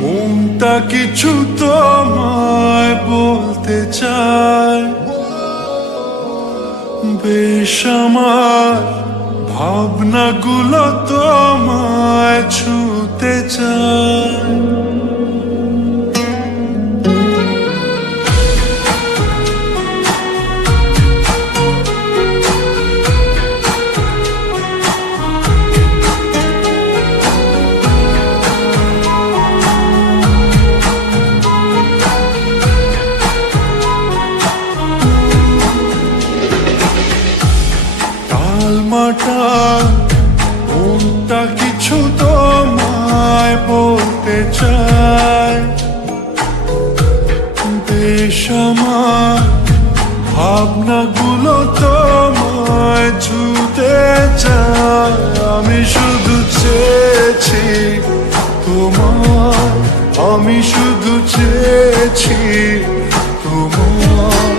মনটা কিছু তোমায় বলতে চায়। বেশ আমার ভাবনাগুলো তোমায় ছুতে চায়। মনটা কিছু তোমায় বলতে চায়। বেশ আমার ভাবনাগুলো তোমায় ছুতে চায়। আমি শুধু চেয়েছি তোমার, আমি শুধু চেয়েছি তোমার,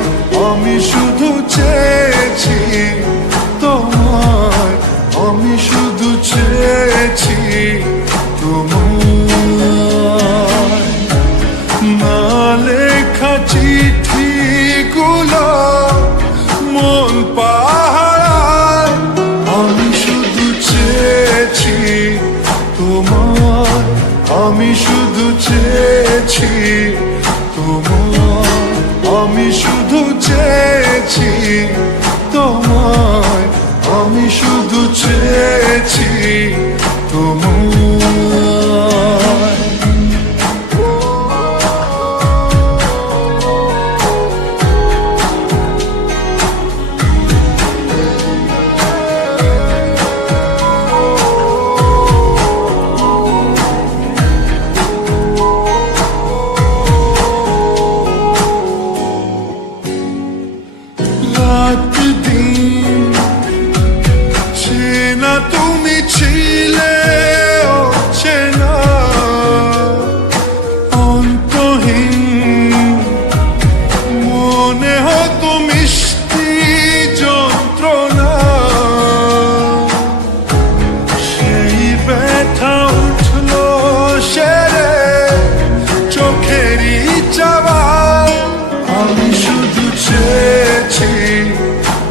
আমি শুধু চেয়েছি তোমার, আমি শুধু চেয়েছি তোমার। না লেখা চিঠিগুলো মন পাহারায়। আমি শুধু চেয়েছি তোমার, আমি শুধু চেয়েছি তোমার, আমি শুধু চেয়েছি তোমার, আমি শুধু চেয়েছি তোমার। রাত দিন চেনা তুমি ছিলে চেনা, অন্তহীন মনে হতো মিষ্টি যন্ত্রণা। সেই ব্যথা উঠলো সেরে চোখেরই চাওয়ায়। আমি শুধু চেয়েছি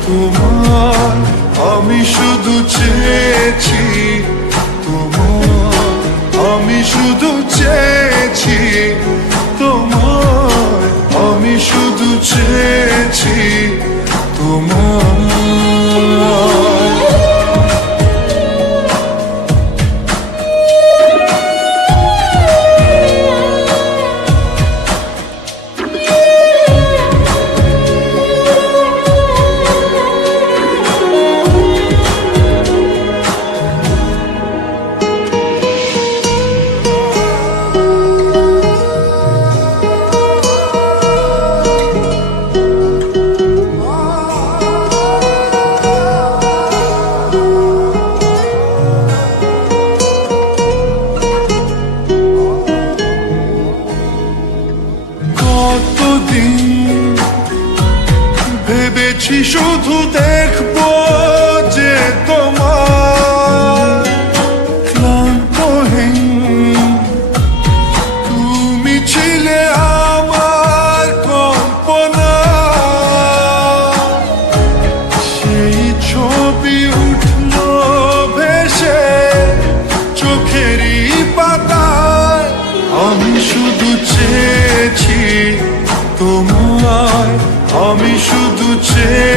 তোমার, আমি শুধু চেয়েছি তোমার, আমি শুধু চেয়েছি তোমার, আমি শুধু চেয়েছি তোমার। কতদিন ভেবেছি শুধু দেখবো যে তোমার ক্লান্তহীন তুমি ছিলে আমার কল্পনা। সেই ছবি উঠলো ভেসে চোখেরই পাতায়। আমি শুধু চেয়েছি তোমার, আমি শুধু চেয়েছি